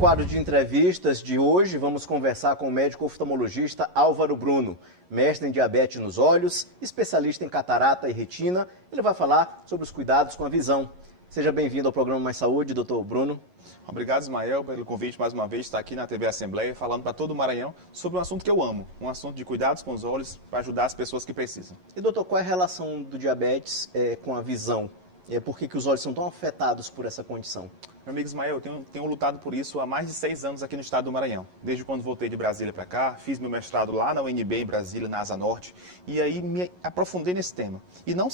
quadro de entrevistas de hoje, vamos conversar com o médico oftalmologista Álvaro Bruno, mestre em diabetes nos olhos, especialista em catarata e retina. Ele vai falar sobre os cuidados com a visão. Seja bem-vindo ao programa Mais Saúde, doutor Bruno. Obrigado, Ismael, pelo convite mais uma vez, estar aqui na TV Assembleia, falando para todo o Maranhão sobre um assunto que eu amo, um assunto de cuidados com os olhos, para ajudar as pessoas que precisam. E doutor, qual é a relação do diabetes com a visão? Por que os olhos são tão afetados por essa condição? Meu amigo Ismael, eu tenho lutado por isso há mais de 6 anos aqui no estado do Maranhão. Desde quando voltei de Brasília para cá, fiz meu mestrado lá na UNB em Brasília, na Asa Norte, e aí me aprofundei nesse tema. E não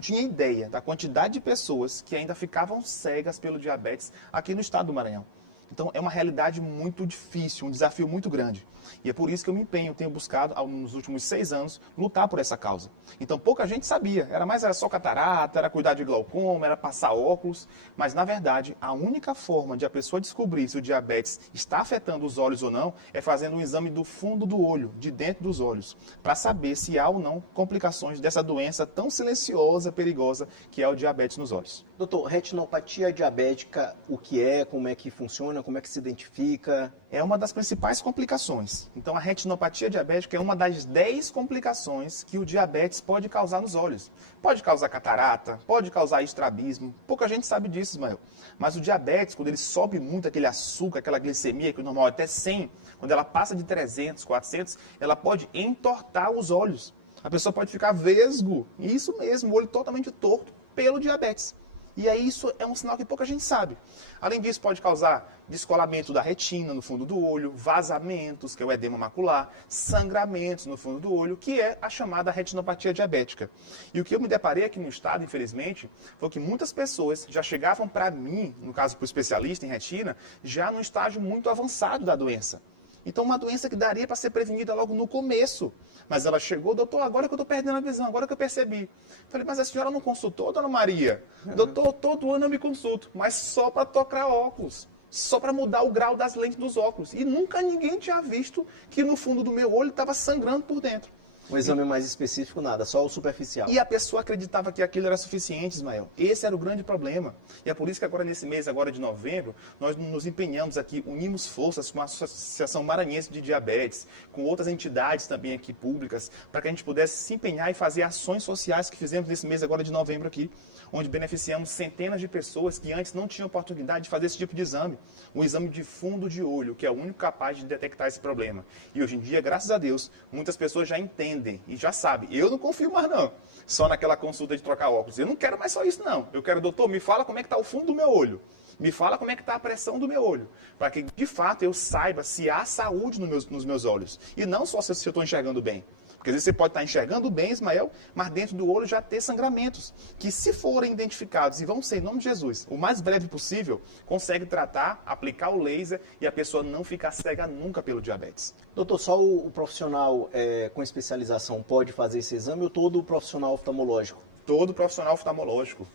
tinha ideia da quantidade de pessoas que ainda ficavam cegas pelo diabetes aqui no estado do Maranhão. Então é uma realidade muito difícil, um desafio muito grande. E é por isso que eu me empenho, tenho buscado, nos últimos 6 anos, lutar por essa causa. Então pouca gente sabia, era só catarata, era cuidar de glaucoma, era passar óculos. Mas na verdade, a única forma de a pessoa descobrir se o diabetes está afetando os olhos ou não é fazendo um exame do fundo do olho, de dentro dos olhos, para saber se há ou não complicações dessa doença tão silenciosa, perigosa, que é o diabetes nos olhos. Doutor, retinopatia diabética, o que é, como é que funciona, como é que se identifica? É uma das principais complicações. Então, a retinopatia diabética é uma das 10 complicações que o diabetes pode causar nos olhos. Pode causar catarata, pode causar estrabismo. Pouca gente sabe disso, Ismael. Mas o diabetes, quando ele sobe muito aquele açúcar, aquela glicemia, que o normal é até 100, quando ela passa de 300, 400, ela pode entortar os olhos. A pessoa pode ficar vesgo. Isso mesmo, o olho totalmente torto pelo diabetes. E aí isso é um sinal que pouca gente sabe. Além disso, pode causar descolamento da retina no fundo do olho, vazamentos, que é o edema macular, sangramentos no fundo do olho, que é a chamada retinopatia diabética. E o que eu me deparei aqui no estado, infelizmente, foi que muitas pessoas já chegavam para mim, no caso para o especialista em retina, já num estágio muito avançado da doença. Então, uma doença que daria para ser prevenida logo no começo. Mas ela chegou, doutor, agora que eu estou perdendo a visão, agora que eu percebi. Falei, mas a senhora não consultou, dona Maria? Doutor, todo ano eu me consulto, mas só para trocar óculos. Só para mudar o grau das lentes dos óculos. E nunca ninguém tinha visto que no fundo do meu olho estava sangrando por dentro. Um exame mais específico, nada, só o superficial. E a pessoa acreditava que aquilo era suficiente, Ismael. Esse era o grande problema. E é por isso que agora, nesse mês agora de novembro, nós nos empenhamos aqui, unimos forças com a Associação Maranhense de Diabetes, com outras entidades também aqui públicas, para que a gente pudesse se empenhar e fazer ações sociais que fizemos nesse mês agora de novembro aqui, onde beneficiamos centenas de pessoas que antes não tinham oportunidade de fazer esse tipo de exame. Um exame de fundo de olho, que é o único capaz de detectar esse problema. E hoje em dia, graças a Deus, muitas pessoas já entendem e já sabem. Eu não confio mais não, só naquela consulta de trocar óculos. Eu não quero mais só isso não. Eu quero, doutor, me fala como é que está o fundo do meu olho. Me fala como é que está a pressão do meu olho. Para que, de fato, eu saiba se há saúde nos meus olhos. E não só se eu estou enxergando bem. Porque às vezes você pode estar enxergando bem, Ismael, mas dentro do olho já ter sangramentos, que se forem identificados, e vão ser em nome de Jesus, o mais breve possível, consegue tratar, aplicar o laser e a pessoa não ficar cega nunca pelo diabetes. Doutor, só o profissional com especialização pode fazer esse exame ou todo o profissional oftalmológico? Todo profissional oftalmológico.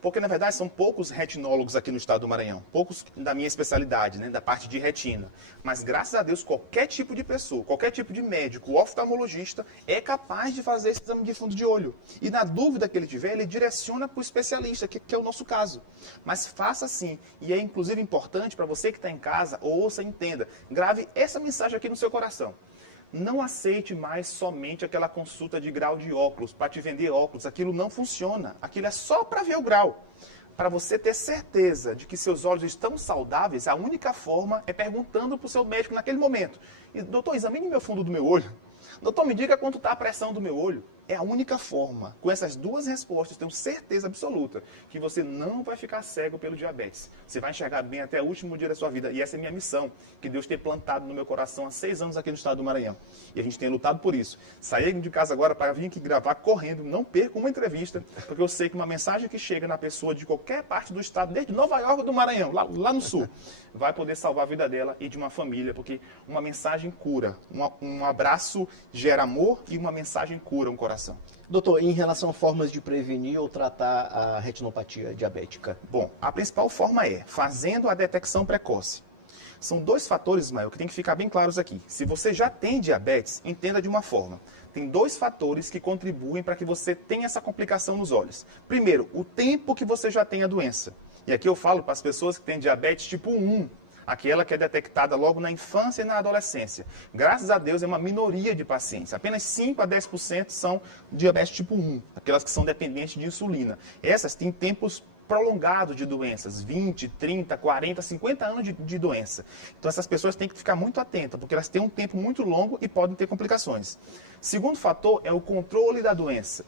Porque, na verdade, são poucos retinólogos aqui no estado do Maranhão. Poucos da minha especialidade, né, da parte de retina. Mas, graças a Deus, qualquer tipo de pessoa, qualquer tipo de médico, oftalmologista, é capaz de fazer esse exame de fundo de olho. E, na dúvida que ele tiver, ele direciona para o especialista, que é o nosso caso. Mas faça assim. E é, inclusive, importante para você que está em casa, ouça e entenda. Grave essa mensagem aqui no seu coração. Não aceite mais somente aquela consulta de grau de óculos, para te vender óculos. Aquilo não funciona. Aquilo é só para ver o grau. Para você ter certeza de que seus olhos estão saudáveis, a única forma é perguntando para o seu médico naquele momento. Doutor, examine meu fundo do meu olho. Doutor, me diga quanto está a pressão do meu olho. É a única forma. Com essas duas respostas, tenho certeza absoluta que você não vai ficar cego pelo diabetes. Você vai enxergar bem até o último dia da sua vida. E essa é a minha missão, que Deus tem plantado no meu coração há 6 anos aqui no estado do Maranhão. E a gente tem lutado por isso. Saí de casa agora para vir aqui gravar correndo, não perco uma entrevista, porque eu sei que uma mensagem que chega na pessoa de qualquer parte do estado, desde Nova York do Maranhão, lá no sul, vai poder salvar a vida dela e de uma família, porque uma mensagem cura. Um abraço gera amor e uma mensagem cura um coração. Doutor, em relação a formas de prevenir ou tratar a retinopatia diabética? Bom, a principal forma é fazendo a detecção precoce. São 2 fatores, Ismael, que tem que ficar bem claros aqui. Se você já tem diabetes, entenda de uma forma. Tem 2 fatores que contribuem para que você tenha essa complicação nos olhos. Primeiro, o tempo que você já tem a doença. E aqui eu falo para as pessoas que têm diabetes tipo 1. aquela que é detectada logo na infância e na adolescência. Graças a Deus é uma minoria de pacientes, apenas 5 a 10% são diabetes tipo 1, aquelas que são dependentes de insulina. Essas têm tempos prolongados de doenças, 20, 30, 40, 50 anos de doença. Então essas pessoas têm que ficar muito atentas, porque elas têm um tempo muito longo e podem ter complicações. Segundo fator é o controle da doença.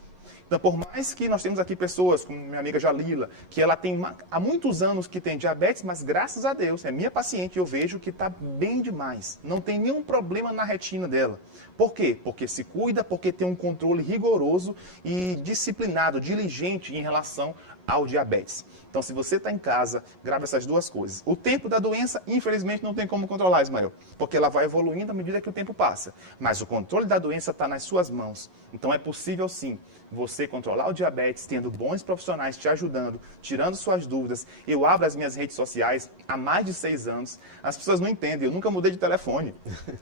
Então, por mais que nós temos aqui pessoas, como minha amiga Jalila, que ela tem há muitos anos que tem diabetes, mas graças a Deus, é minha paciente, eu vejo que está bem demais. Não tem nenhum problema na retina dela. Por quê? Porque se cuida, porque tem um controle rigoroso e disciplinado, diligente em relação ao diabetes. Então, se você está em casa, grave essas duas coisas. O tempo da doença, infelizmente, não tem como controlar, Ismael, porque ela vai evoluindo à medida que o tempo passa. Mas o controle da doença está nas suas mãos. Então, é possível, sim, você controlar o diabetes, tendo bons profissionais te ajudando, tirando suas dúvidas. Eu abro as minhas redes sociais há mais de 6 anos. As pessoas não entendem, eu nunca mudei de telefone.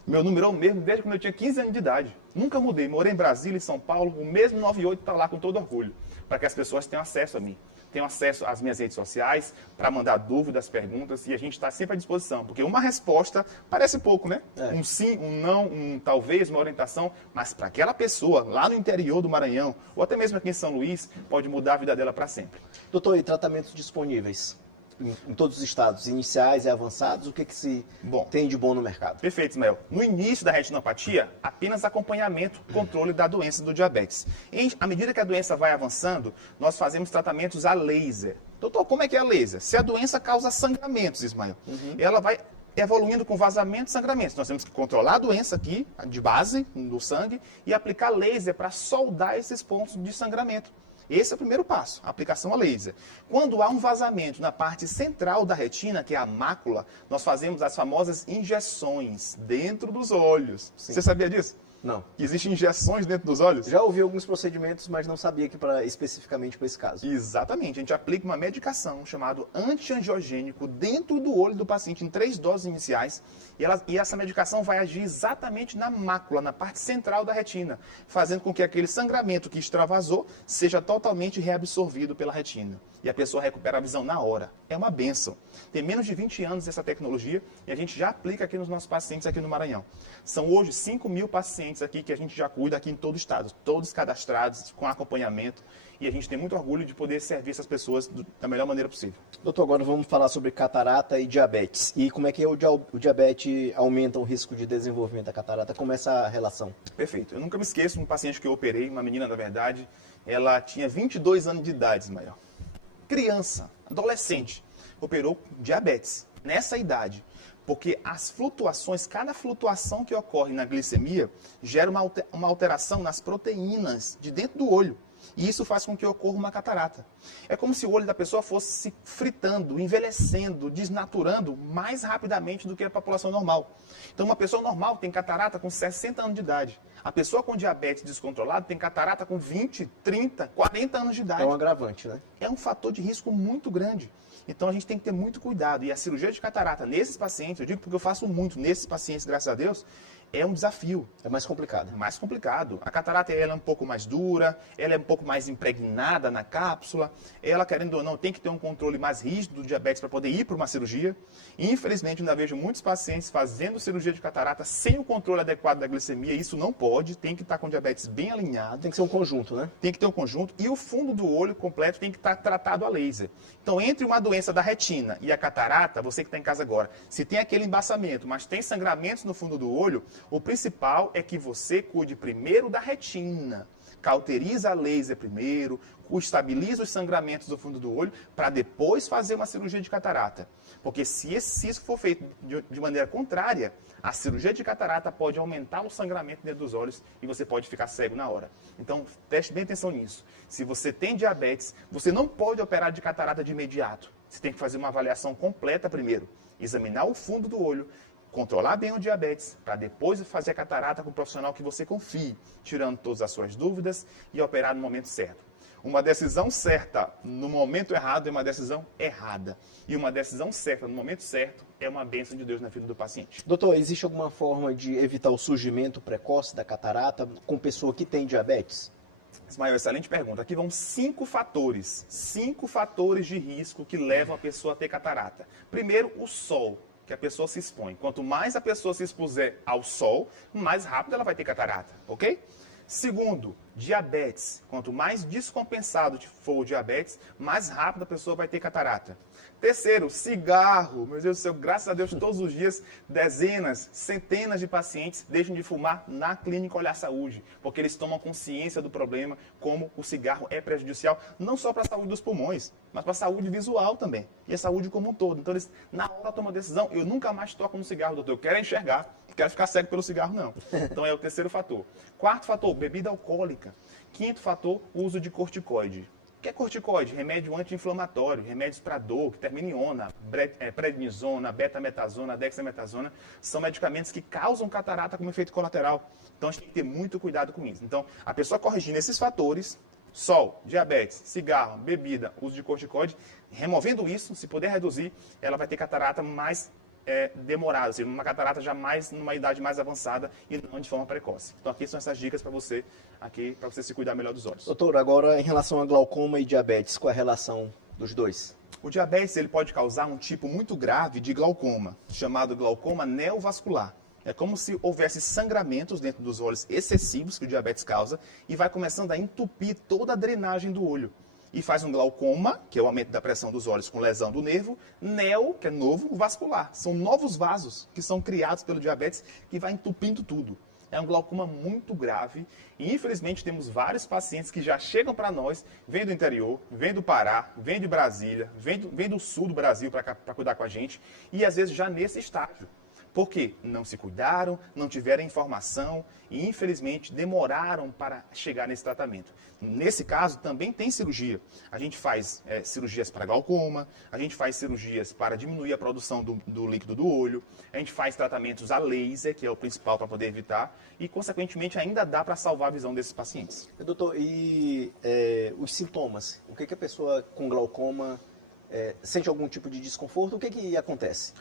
Meu número é o mesmo desde quando eu tinha 15 anos de idade. Nunca mudei. Morei em Brasília, em São Paulo, o mesmo 98 está lá com todo orgulho, para que as pessoas tenham acesso a mim. Tenho acesso às minhas redes sociais para mandar dúvidas, perguntas, e a gente está sempre à disposição. Porque uma resposta parece pouco, né? Um sim, um não, um talvez, uma orientação, mas para aquela pessoa lá no interior do Maranhão, ou até mesmo aqui em São Luís, pode mudar a vida dela para sempre. Doutor, e tratamentos disponíveis em todos os estados, iniciais e avançados, o que se tem de bom no mercado? Perfeito, Ismael. No início da retinopatia, apenas acompanhamento, controle da doença do diabetes. À medida que a doença vai avançando, nós fazemos tratamentos a laser. Doutor, como é que é a laser? Se a doença causa sangramentos, Ismael, ela vai evoluindo com vazamentos e sangramentos. Nós temos que controlar a doença aqui, de base, do sangue, e aplicar laser para soldar esses pontos de sangramento. Esse é o primeiro passo, a aplicação a laser. Quando há um vazamento na parte central da retina, que é a mácula, nós fazemos as famosas injeções dentro dos olhos. Sim. Você sabia disso? Não. Que existem injeções dentro dos olhos? Já ouvi alguns procedimentos, mas não sabia que especificamente para esse caso. Exatamente. A gente aplica uma medicação chamada antiangiogênico dentro do olho do paciente em 3 doses iniciais. E essa medicação vai agir exatamente na mácula, na parte central da retina, fazendo com que aquele sangramento que extravasou seja totalmente reabsorvido pela retina. E a pessoa recupera a visão na hora. É uma bênção. Tem menos de 20 anos essa tecnologia e a gente já aplica aqui nos nossos pacientes aqui no Maranhão. São hoje 5 mil pacientes aqui que a gente já cuida aqui em todo o estado, todos cadastrados, com acompanhamento. E a gente tem muito orgulho de poder servir essas pessoas da melhor maneira possível. Doutor, agora vamos falar sobre catarata e diabetes. E como é que o diabetes aumenta o risco de desenvolvimento da catarata? Como é essa relação? Perfeito. Eu nunca me esqueço de um paciente que eu operei, uma menina, na verdade, ela tinha 22 anos de idade, Ismael. Criança, adolescente, operou diabetes nessa idade. Porque as flutuações, cada flutuação que ocorre na glicemia gera uma alteração nas proteínas de dentro do olho. E isso faz com que ocorra uma catarata. É como se o olho da pessoa fosse se fritando, envelhecendo, desnaturando mais rapidamente do que a população normal. Então, uma pessoa normal tem catarata com 60 anos de idade. A pessoa com diabetes descontrolado tem catarata com 20, 30, 40 anos de idade. É um agravante, né? É um fator de risco muito grande. Então, a gente tem que ter muito cuidado. E a cirurgia de catarata nesses pacientes, eu digo porque eu faço muito nesses pacientes, graças a Deus, é um desafio. É mais complicado. Mais complicado. A catarata ela é um pouco mais dura, ela é um pouco mais impregnada na cápsula, ela, querendo ou não, tem que ter um controle mais rígido do diabetes para poder ir para uma cirurgia. E, infelizmente, ainda vejo muitos pacientes fazendo cirurgia de catarata sem o controle adequado da glicemia. Isso não pode, tem que estar com o diabetes bem alinhado. Tem que ser um conjunto, né? Tem que ter um conjunto. E o fundo do olho completo tem que estar tratado a laser. Então, entre uma doença da retina e a catarata, você que está em casa agora, se tem aquele embaçamento, mas tem sangramentos no fundo do olho, o principal é que você cuide primeiro da retina. Cauteriza a laser primeiro, estabiliza os sangramentos do fundo do olho, para depois fazer uma cirurgia de catarata. Porque se isso for feito de maneira contrária, a cirurgia de catarata pode aumentar o sangramento dentro dos olhos e você pode ficar cego na hora. Então, preste bem atenção nisso. Se você tem diabetes, você não pode operar de catarata de imediato. Você tem que fazer uma avaliação completa primeiro. Examinar o fundo do olho, controlar bem o diabetes, para depois fazer a catarata com um profissional que você confie, tirando todas as suas dúvidas e operar no momento certo. Uma decisão certa no momento errado é uma decisão errada. E uma decisão certa no momento certo é uma bênção de Deus na vida do paciente. Doutor, existe alguma forma de evitar o surgimento precoce da catarata com pessoa que tem diabetes? Ismael, excelente pergunta. Aqui vão 5 fatores de risco que levam a pessoa a ter catarata. Primeiro, o sol. que a pessoa se expõe. Quanto mais a pessoa se expuser ao sol, mais rápido ela vai ter catarata, ok? Segundo, diabetes. Quanto mais descompensado for o diabetes, mais rápido a pessoa vai ter catarata. Terceiro, cigarro. Meu Deus do céu, graças a Deus, todos os dias, dezenas, centenas de pacientes deixam de fumar na clínica Olhar Saúde, porque eles tomam consciência do problema, como o cigarro é prejudicial, não só para a saúde dos pulmões, mas para a saúde visual também, e a saúde como um todo. Então, eles, na hora, tomam a decisão, eu nunca mais toco no cigarro, doutor, eu quero enxergar, não quero ficar cego pelo cigarro, não. Então, é o terceiro fator. Quarto fator, bebida alcoólica. Quinto fator, uso de corticoide. O que é corticoide? Remédio anti-inflamatório, remédios para dor, que termina em ona, prednisona, betametasona, dexametasona, são medicamentos que causam catarata como efeito colateral. Então, a gente tem que ter muito cuidado com isso. Então, a pessoa corrigindo esses fatores, sol, diabetes, cigarro, bebida, uso de corticoide, removendo isso, se puder reduzir, ela vai ter catarata mais demorada, ou seja, uma catarata já mais numa idade mais avançada e não de forma precoce. Então aqui são essas dicas para você se cuidar melhor dos olhos. Doutor, agora em relação a glaucoma e diabetes, qual é a relação dos dois? O diabetes ele pode causar um tipo muito grave de glaucoma, chamado glaucoma neovascular. É como se houvesse sangramentos dentro dos olhos excessivos que o diabetes causa e vai começando a entupir toda a drenagem do olho. E faz um glaucoma, que é o aumento da pressão dos olhos com lesão do nervo, neo, que é novo, vascular. São novos vasos que são criados pelo diabetes que vai entupindo tudo. É um glaucoma muito grave e, infelizmente, temos vários pacientes que já chegam para nós, vêm do interior, vêm do Pará, vêm de Brasília, vêm do sul do Brasil para cuidar com a gente e, às vezes, já nesse estágio. Por quê? Não se cuidaram, não tiveram informação e, infelizmente, demoraram para chegar nesse tratamento. Nesse caso, também tem cirurgia. A gente faz cirurgias para glaucoma, a gente faz cirurgias para diminuir a produção do líquido do olho, a gente faz tratamentos a laser, que é o principal para poder evitar, e, consequentemente, ainda dá para salvar a visão desses pacientes. Doutor, e os sintomas? O que a pessoa com glaucoma sente algum tipo de desconforto? O que acontece?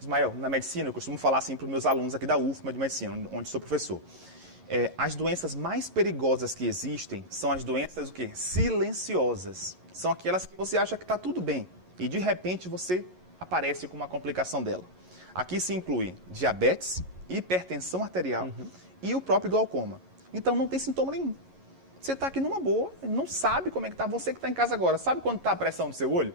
Ismael, na medicina, eu costumo falar assim para os meus alunos aqui da UFMA de medicina, onde sou professor. As doenças mais perigosas que existem são as doenças o quê? Silenciosas. São aquelas que você acha que está tudo bem e de repente você aparece com uma complicação dela. Aqui se inclui diabetes, hipertensão arterial e o próprio glaucoma. Então não tem sintoma nenhum. Você está aqui numa boa, não sabe como é que está. Você que está em casa agora, sabe quando está a pressão do seu olho?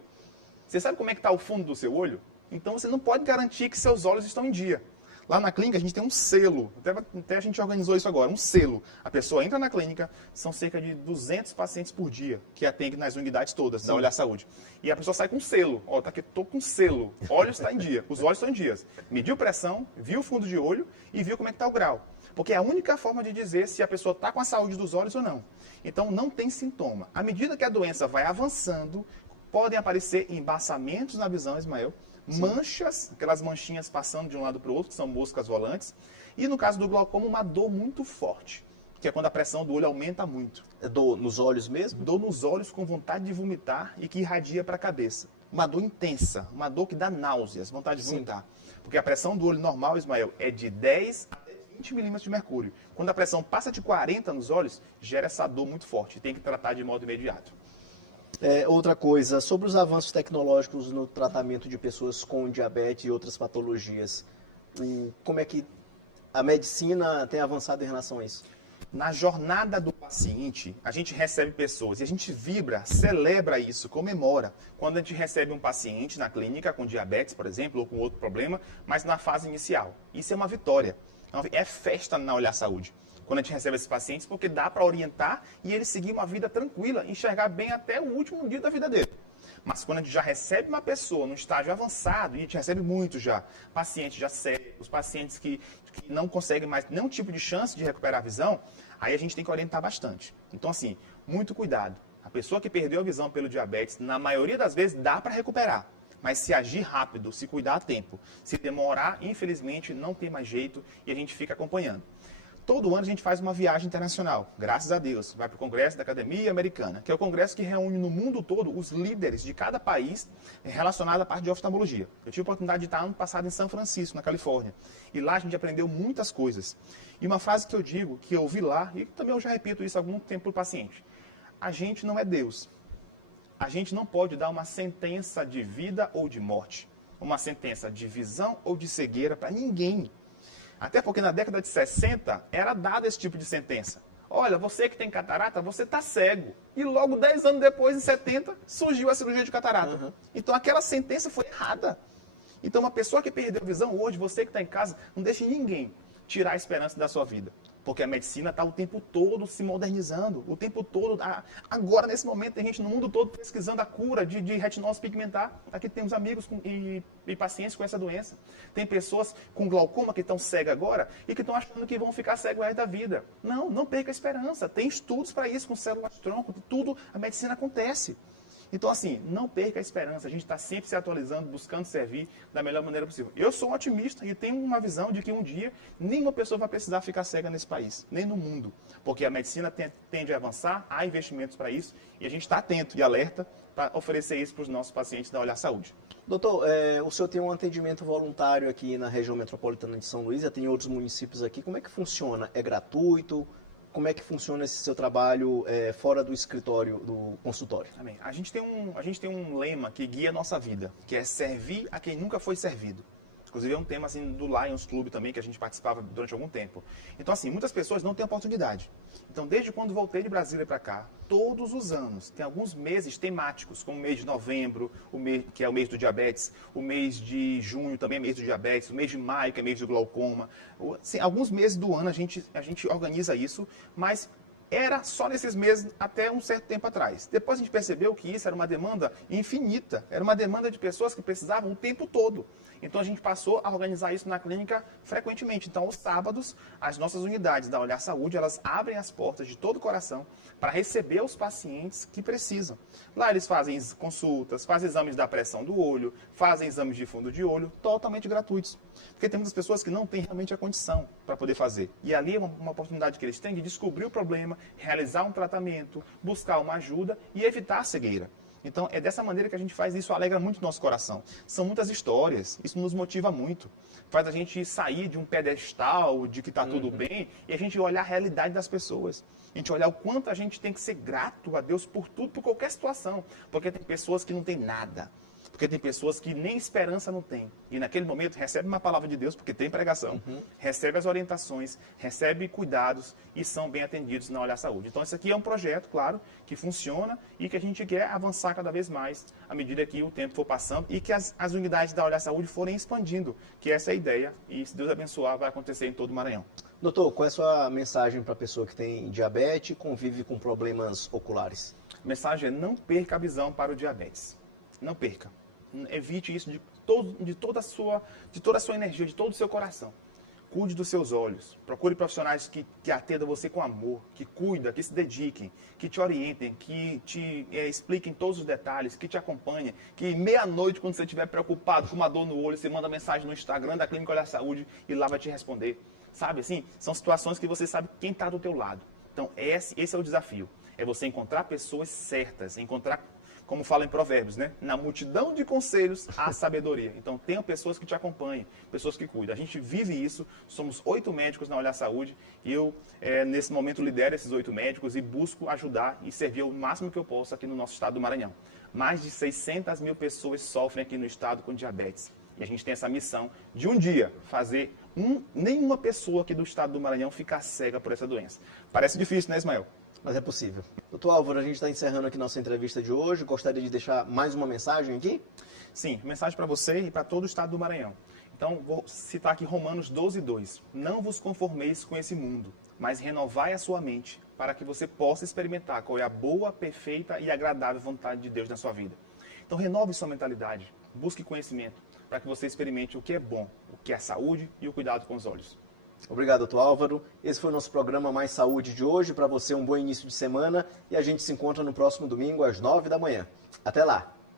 Você sabe como é que está o fundo do seu olho? Então você não pode garantir que seus olhos estão em dia. Lá na clínica a gente tem um selo, até a gente organizou isso agora, um selo. A pessoa entra na clínica, são cerca de 200 pacientes por dia que atende nas unidades todas da Olhar Saúde. E a pessoa sai com selo, tá aqui, tô com selo, olhos está em dia, os olhos estão em dias. Mediu pressão, viu o fundo de olho e viu como é que está o grau. Porque é a única forma de dizer se a pessoa está com a saúde dos olhos ou não. Então não tem sintoma. À medida que a doença vai avançando, podem aparecer embaçamentos na visão, Ismael, manchas, aquelas manchinhas passando de um lado para o outro, que são moscas volantes. E no caso do glaucoma, uma dor muito forte, que é quando a pressão do olho aumenta muito. É dor nos olhos mesmo? Dor nos olhos com vontade de vomitar e que irradia para a cabeça. Uma dor intensa, uma dor que dá náuseas, vontade de vomitar. Porque a pressão do olho normal, Ismael, é de 10 até 20 milímetros de mercúrio. Quando a pressão passa de 40 nos olhos, gera essa dor muito forte. Tem que tratar de modo imediato. Outra coisa, sobre os avanços tecnológicos no tratamento de pessoas com diabetes e outras patologias, como é que a medicina tem avançado em relação a isso? Na jornada do paciente, a gente recebe pessoas e a gente vibra, celebra isso, comemora. Quando a gente recebe um paciente na clínica com diabetes, por exemplo, ou com outro problema, mas na fase inicial. Isso é uma vitória. É festa na Olhar Saúde. Quando a gente recebe esses pacientes, porque dá para orientar e ele seguir uma vida tranquila, enxergar bem até o último dia da vida dele. Mas quando a gente já recebe uma pessoa num estágio avançado, e a gente recebe muito já, pacientes já cegos, pacientes que não conseguem mais nenhum tipo de chance de recuperar a visão, aí a gente tem que orientar bastante. Então, assim, muito cuidado. A pessoa que perdeu a visão pelo diabetes, na maioria das vezes, dá para recuperar. Mas se agir rápido, se cuidar a tempo, se demorar, infelizmente, não tem mais jeito e a gente fica acompanhando. Todo ano a gente faz uma viagem internacional, graças a Deus. Vai para o Congresso da Academia Americana, que é o congresso que reúne no mundo todo os líderes de cada país relacionado à parte de oftalmologia. Eu tive a oportunidade de estar ano passado em São Francisco, na Califórnia. E lá a gente aprendeu muitas coisas. E uma frase que eu digo, que eu ouvi lá, e também eu já repito isso há algum tempo para o paciente. A gente não é Deus. A gente não pode dar uma sentença de vida ou de morte. uma sentença de visão ou de cegueira para ninguém. Até porque na década de 60 era dado esse tipo de sentença. Olha, você que tem catarata, você está cego. E logo 10 anos depois, em 70, surgiu a cirurgia de catarata. Então aquela sentença foi errada. Então uma pessoa que perdeu a visão hoje, você que está em casa, não deixe ninguém tirar a esperança da sua vida. Porque a medicina está o tempo todo se modernizando, o tempo todo. Agora, nesse momento, tem gente no mundo todo pesquisando a cura de retinose pigmentar. Aqui temos amigos e pacientes com essa doença. Tem pessoas com glaucoma que estão cegas agora e que estão achando que vão ficar cegos o resto da vida. Não, não perca a esperança. Tem estudos para isso, com células-tronco, tudo, a medicina acontece. Então, assim, não perca a esperança. A gente está sempre se atualizando, buscando servir da melhor maneira possível. Eu sou um otimista e tenho uma visão de que um dia nenhuma pessoa vai precisar ficar cega nesse país, nem no mundo. Porque a medicina tende a avançar, há investimentos para isso e a gente está atento e alerta para oferecer isso para os nossos pacientes da Olhar Saúde. Doutor, o senhor tem um atendimento voluntário aqui na região metropolitana de São Luís, já tem outros municípios aqui. Como é que funciona? É gratuito? Como é que funciona esse seu trabalho fora do escritório, do consultório? Amém. A gente tem um lema que guia a nossa vida, que é servir a quem nunca foi servido. Inclusive é um tema assim, do Lions Club também, que a gente participava durante algum tempo. Então, assim, muitas pessoas não têm oportunidade. Então, desde quando voltei de Brasília para cá, todos os anos, tem alguns meses temáticos, como o mês de novembro, que é o mês do diabetes, o mês de junho também é mês do diabetes, o mês de maio, que é mês do glaucoma. Assim, alguns meses do ano a gente organiza isso, mas era só nesses meses até um certo tempo atrás. Depois a gente percebeu que isso era uma demanda infinita, era uma demanda de pessoas que precisavam o tempo todo. Então a gente passou a organizar isso na clínica frequentemente. Então, aos sábados, as nossas unidades da Olhar Saúde, elas abrem as portas de todo o coração para receber os pacientes que precisam. Lá eles fazem consultas, fazem exames da pressão do olho, fazem exames de fundo de olho, totalmente gratuitos. Porque tem muitas pessoas que não têm realmente a condição para poder fazer. E ali é uma oportunidade que eles têm de descobrir o problema, realizar um tratamento, buscar uma ajuda e evitar a cegueira. Então, é dessa maneira que a gente faz isso, alegra muito o nosso coração. São muitas histórias, isso nos motiva muito. Faz a gente sair de um pedestal de que está tudo bem e a gente olhar a realidade das pessoas. A gente olhar o quanto a gente tem que ser grato a Deus por tudo, por qualquer situação. Porque tem pessoas que não têm nada. Porque tem pessoas que nem esperança não têm. E naquele momento recebe uma palavra de Deus, porque tem pregação, recebe as orientações, recebe cuidados e são bem atendidos na Olhar Saúde. Então, esse aqui é um projeto, claro, que funciona e que a gente quer avançar cada vez mais à medida que o tempo for passando e que as unidades da Olhar Saúde forem expandindo, que essa é a ideia e, se Deus abençoar, vai acontecer em todo o Maranhão. Doutor, qual é a sua mensagem para a pessoa que tem diabetes e convive com problemas oculares? A mensagem é: não perca a visão para o diabetes. Não perca. Evite isso de toda a sua energia, de todo o seu coração. Cuide dos seus olhos. Procure profissionais que atendam você com amor, que cuidam, que se dediquem, que te orientem, que te expliquem todos os detalhes, que te acompanhem, que meia-noite, quando você estiver preocupado com uma dor no olho, você manda mensagem no Instagram da Clínica Olhar Saúde e lá vai te responder. Sabe assim? São situações que você sabe quem está do teu lado. Então, esse é o desafio. É você encontrar pessoas certas, encontrar, como fala em Provérbios, né? Na multidão de conselhos há sabedoria. Então, tenha pessoas que te acompanhem, pessoas que cuidam. A gente vive isso, somos 8 médicos na Olhar Saúde e eu, nesse momento, lidero esses 8 médicos e busco ajudar e servir o máximo que eu posso aqui no nosso estado do Maranhão. Mais de 600 mil pessoas sofrem aqui no estado com diabetes. E a gente tem essa missão de um dia fazer nenhuma pessoa aqui do estado do Maranhão ficar cega por essa doença. Parece difícil, né, Ismael? Mas é possível. Doutor Álvaro, a gente está encerrando aqui nossa entrevista de hoje. Gostaria de deixar mais uma mensagem aqui? Sim, mensagem para você e para todo o estado do Maranhão. Então, vou citar aqui Romanos 12:2. Não vos conformeis com esse mundo, mas renovai a sua mente, para que você possa experimentar qual é a boa, perfeita e agradável vontade de Deus na sua vida. Então, renove sua mentalidade, busque conhecimento, para que você experimente o que é bom, o que é a saúde e o cuidado com os olhos. Obrigado, doutor Álvaro. Esse foi o nosso programa Mais Saúde de hoje. Para você, um bom início de semana e a gente se encontra no próximo domingo às 9 da manhã. Até lá!